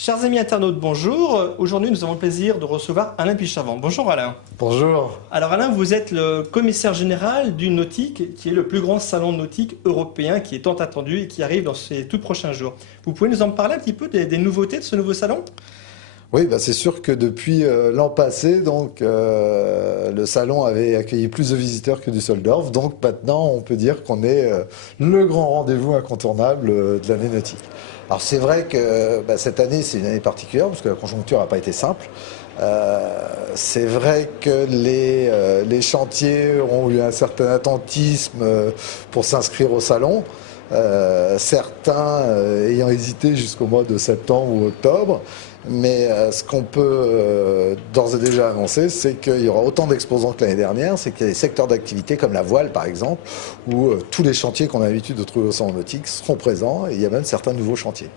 Chers amis internautes, bonjour. Aujourd'hui, nous avons le plaisir de recevoir Alain Pichavant. Bonjour Alain. Bonjour. Alors Alain, vous êtes le commissaire général du Nautique, qui est le plus grand salon nautique européen, qui est tant attendu et qui arrive dans ces tout prochains jours. Vous pouvez nous en parler un petit peu des nouveautés de ce nouveau salon ? Oui, c'est sûr que depuis l'an passé, le salon avait accueilli plus de visiteurs que Düsseldorf. Donc maintenant, on peut dire qu'on est le grand rendez-vous incontournable de l'année nautique. Alors c'est vrai que cette année, c'est une année particulière parce que la conjoncture n'a pas été simple. C'est vrai que les chantiers ont eu un certain attentisme pour s'inscrire au salon. Certains ayant hésité jusqu'au mois de septembre ou octobre. Mais ce qu'on peut d'ores et déjà annoncer, c'est qu'il y aura autant d'exposants que l'année dernière, c'est qu'il y a des secteurs d'activité comme la voile par exemple, où tous les chantiers qu'on a l'habitude de trouver au salon nautique seront présents et il y a même certains nouveaux chantiers.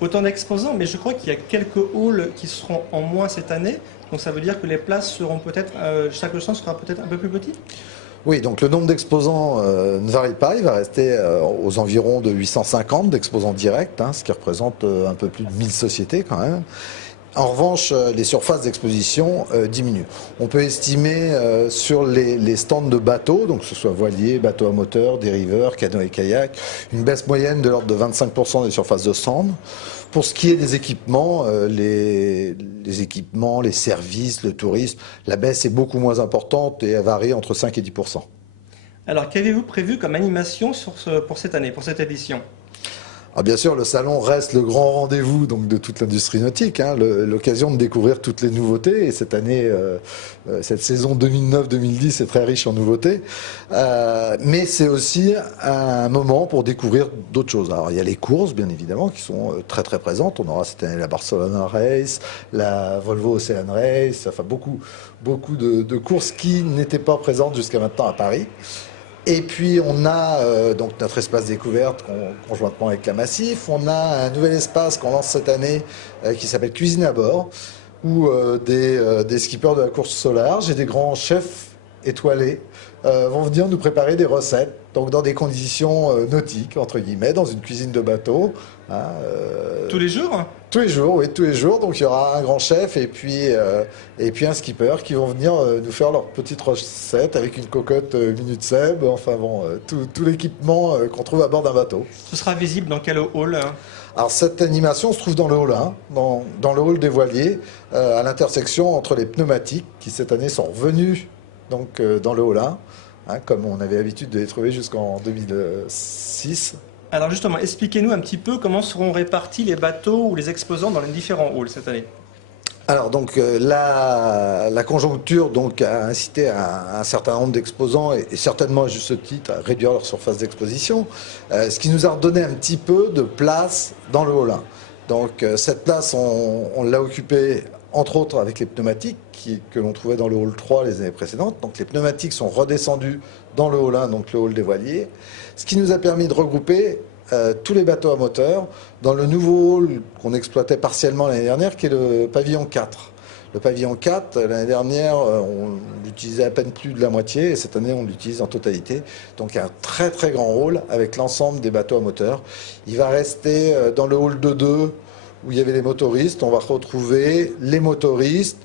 Autant d'exposants, mais je crois qu'il y a quelques halls qui seront en moins cette année, donc ça veut dire que les places seront peut-être, chaque stand sera peut-être un peu plus petit ? Oui, donc le nombre d'exposants ne varie pas, il va rester aux environs de 850 d'exposants directs, ce qui représente un peu plus de 1000 sociétés quand même. En revanche, les surfaces d'exposition diminuent. On peut estimer sur les stands de bateaux, donc que ce soit voiliers, bateaux à moteur, dériveurs, canoës et kayaks, une baisse moyenne de l'ordre de 25% des surfaces de stand. Pour ce qui est des équipements, les équipements, les services, le tourisme, la baisse est beaucoup moins importante et elle varie entre 5 et 10%. Alors qu'avez-vous prévu comme animation pour cette année, pour cette édition ? Alors bien sûr, le salon reste le grand rendez-vous de toute l'industrie nautique, l'occasion de découvrir toutes les nouveautés. Et cette année, cette saison 2009-2010 est très riche en nouveautés. Mais c'est aussi un moment pour découvrir d'autres choses. Alors il y a les courses, bien évidemment, qui sont très très présentes. On aura cette année la Barcelona Race, la Volvo Ocean Race, enfin beaucoup de courses qui n'étaient pas présentes jusqu'à maintenant à Paris. Et puis on a donc notre espace découverte conjointement avec la Massif. On a un nouvel espace qu'on lance cette année qui s'appelle Cuisine à bord, où des skippers de la course au large et des grands chefs étoilés vont venir nous préparer des recettes, donc dans des conditions nautiques, entre guillemets, dans une cuisine de bateau. Tous les jours ? Tous les jours, oui, tous les jours. Donc il y aura un grand chef et puis un skipper qui vont venir nous faire leurs petites recettes avec une cocotte Minute Seb, enfin bon, tout l'équipement qu'on trouve à bord d'un bateau. Ce sera visible dans quel hall ? Alors cette animation se trouve dans le hall 1, dans le hall des voiliers, à l'intersection entre les pneumatiques qui cette année sont revenus donc, dans le hall 1, comme on avait l'habitude de les trouver jusqu'en 2006. Alors justement, expliquez-nous un petit peu comment seront répartis les bateaux ou les exposants dans les différents halls cette année. Alors donc la conjoncture a incité à un certain nombre d'exposants et certainement à juste titre à réduire leur surface d'exposition, ce qui nous a redonné un petit peu de place dans le hall 1. Donc cette place on l'a occupée entre autres avec les pneumatiques que l'on trouvait dans le hall 3 les années précédentes. Donc les pneumatiques sont redescendus dans le hall 1, donc le hall des voiliers, ce qui nous a permis de regrouper tous les bateaux à moteur dans le nouveau hall qu'on exploitait partiellement l'année dernière, qui est le pavillon 4. Le pavillon 4, l'année dernière, on l'utilisait à peine plus de la moitié, et cette année, on l'utilise en totalité. Donc un très très grand hall avec l'ensemble des bateaux à moteur. Il va rester dans le hall de 2, où il y avait les motoristes. On va retrouver les motoristes,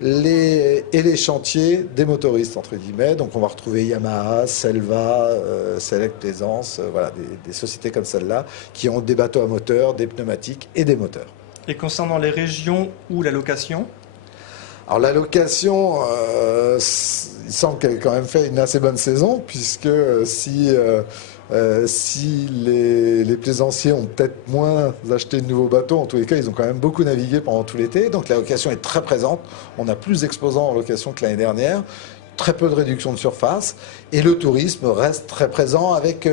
les chantiers des motoristes, entre guillemets. Donc on va retrouver Yamaha, Selva, Select Plaisance, voilà, des sociétés comme celle-là, qui ont des bateaux à moteur, des pneumatiques et des moteurs. Et concernant les régions ou la location ? Alors la location, il semble qu'elle ait quand même fait une assez bonne saison, puisque si les plaisanciers ont peut-être moins acheté de nouveaux bateaux, en tous les cas, ils ont quand même beaucoup navigué pendant tout l'été. Donc la location est très présente. On a plus d'exposants en location que l'année dernière. Très peu de réduction de surface. Et le tourisme reste très présent avec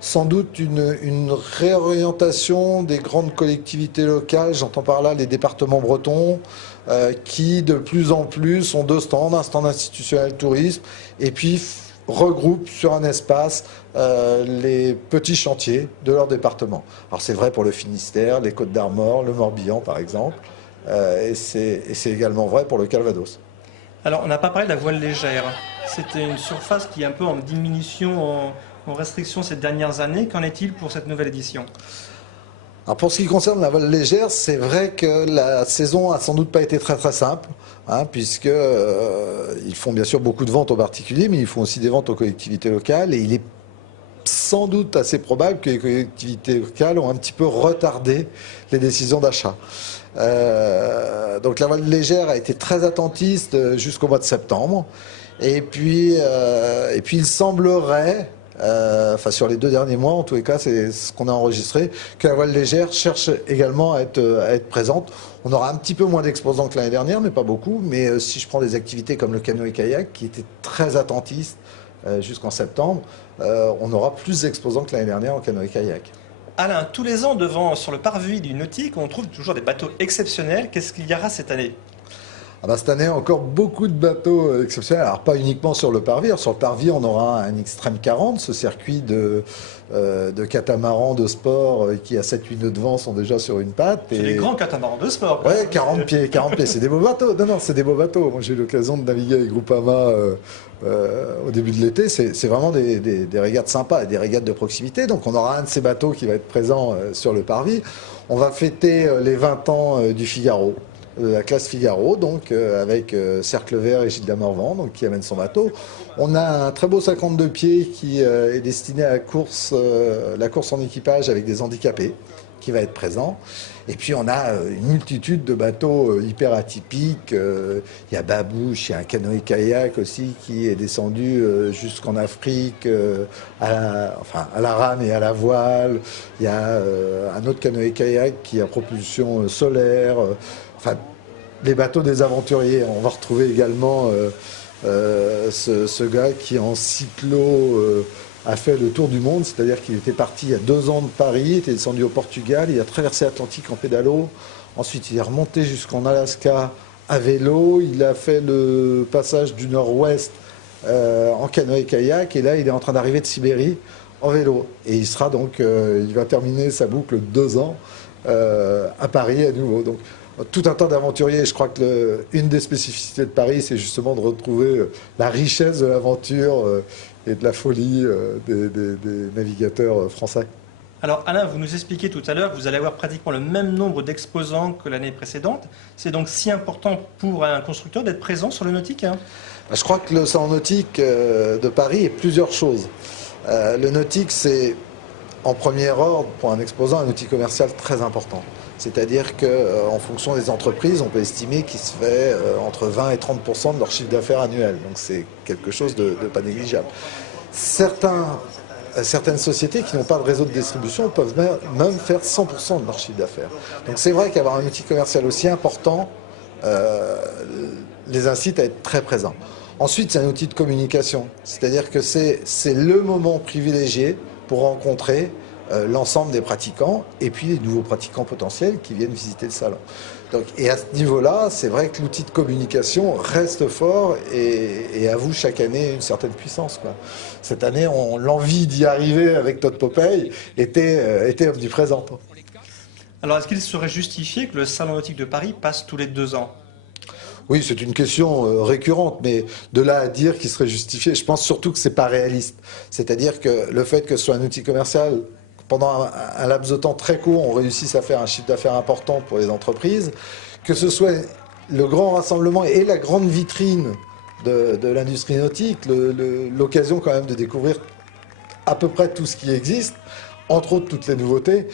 sans doute une réorientation des grandes collectivités locales. J'entends par là les départements bretons qui de plus en plus ont deux stands, un stand institutionnel tourisme et puis regroupent sur un espace les petits chantiers de leur département. Alors c'est vrai pour le Finistère, les Côtes d'Armor, le Morbihan par exemple, et c'est également vrai pour le Calvados. Alors on n'a pas parlé de la voile légère. C'était une surface qui est un peu en diminution, en restriction ces dernières années. Qu'en est-il pour cette nouvelle édition ? Alors pour ce qui concerne la voile légère, c'est vrai que la saison a sans doute pas été très très simple, hein, puisque ils font bien sûr beaucoup de ventes aux particuliers, mais ils font aussi des ventes aux collectivités locales, et il est sans doute assez probable que les collectivités locales ont un petit peu retardé les décisions d'achat. Donc la voile légère a été très attentiste jusqu'au mois de septembre, et puis il semblerait, enfin sur les 2 derniers mois, en tous les cas, c'est ce qu'on a enregistré, que la voile légère cherche également à être présente. On aura un petit peu moins d'exposants que l'année dernière, mais pas beaucoup. Mais si je prends des activités comme le canoë-kayak, qui étaient très attentistes jusqu'en septembre, on aura plus d'exposants que l'année dernière en canoë-kayak. Alain, tous les ans, sur le parvis du nautique, on trouve toujours des bateaux exceptionnels. Qu'est-ce qu'il y aura cette année? Ah bah cette année, encore beaucoup de bateaux exceptionnels. Alors, pas uniquement sur le parvis. Alors, sur le parvis, on aura un Extreme 40, ce circuit de catamarans de sport qui, à 7-8 nœuds de vent, sont déjà sur une patte. C'est des grands catamarans de sport. Ouais, 40 pieds, 40 pieds. C'est des beaux bateaux. Non, c'est des beaux bateaux. Moi, j'ai eu l'occasion de naviguer avec Groupama au début de l'été. C'est vraiment des régates sympas et des régates de proximité. Donc, on aura un de ces bateaux qui va être présent sur le parvis. On va fêter les 20 ans du Figaro, la classe Figaro, donc avec Cercle Vert et Gilles Damorvan, donc qui amène son bateau. On a un très beau 52 pieds qui est destiné à la course en équipage avec des handicapés, qui va être présent. Et puis on a une multitude de bateaux hyper atypiques. Il y a Babouche, il y a un canoë-kayak aussi qui est descendu jusqu'en Afrique, à la rame et à la voile. Il y a un autre canoë-kayak qui a propulsion solaire. Enfin, les bateaux des aventuriers. On va retrouver également ce gars qui en cyclo a fait le tour du monde, c'est-à-dire qu'il était parti il y a 2 ans de Paris, il était descendu au Portugal, il a traversé l'Atlantique en pédalo, ensuite il est remonté jusqu'en Alaska à vélo, il a fait le passage du nord-ouest en canoë-kayak, et là il est en train d'arriver de Sibérie en vélo. Et il sera donc, il va terminer sa boucle de 2 ans à Paris à nouveau. Donc, tout un tas d'aventuriers. Je crois que une des spécificités de Paris, c'est justement de retrouver la richesse de l'aventure et de la folie des navigateurs français. Alors Alain, vous nous expliquiez tout à l'heure que vous allez avoir pratiquement le même nombre d'exposants que l'année précédente. C'est donc si important pour un constructeur d'être présent sur le nautique, hein? Je crois que le salon nautique de Paris est plusieurs choses. Le nautique, c'est en premier ordre, pour un exposant, un outil commercial très important. C'est-à-dire qu'en fonction des entreprises, on peut estimer qu'il se fait entre 20 et 30% de leur chiffre d'affaires annuel. Donc c'est quelque chose de pas négligeable. Certaines sociétés qui n'ont pas de réseau de distribution peuvent même faire 100% de leur chiffre d'affaires. Donc c'est vrai qu'avoir un outil commercial aussi important les incite à être très présents. Ensuite, c'est un outil de communication. C'est-à-dire que c'est le moment privilégié pour rencontrer l'ensemble des pratiquants et puis les nouveaux pratiquants potentiels qui viennent visiter le salon. Donc, et à ce niveau-là, c'est vrai que l'outil de communication reste fort et avoue chaque année une certaine puissance, quoi. Cette année, l'envie d'y arriver avec Todd Popeye était omniprésente. Alors est-ce qu'il serait justifié que le salon nautique de Paris passe tous les 2 ans? Oui, c'est une question récurrente, mais de là à dire qu'il serait justifié, je pense surtout que c'est pas réaliste. C'est-à-dire que le fait que ce soit un outil commercial, pendant un laps de temps très court, on réussisse à faire un chiffre d'affaires important pour les entreprises, que ce soit le grand rassemblement et la grande vitrine de l'industrie nautique, l'occasion quand même de découvrir à peu près tout ce qui existe, entre autres toutes les nouveautés,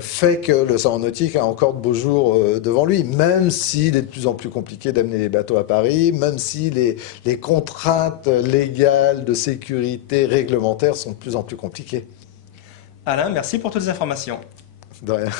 fait que le salon nautique a encore de beaux jours devant lui, même s'il est de plus en plus compliqué d'amener les bateaux à Paris, même si les contraintes légales de sécurité réglementaires sont de plus en plus compliquées. Alain, merci pour toutes les informations. De rien.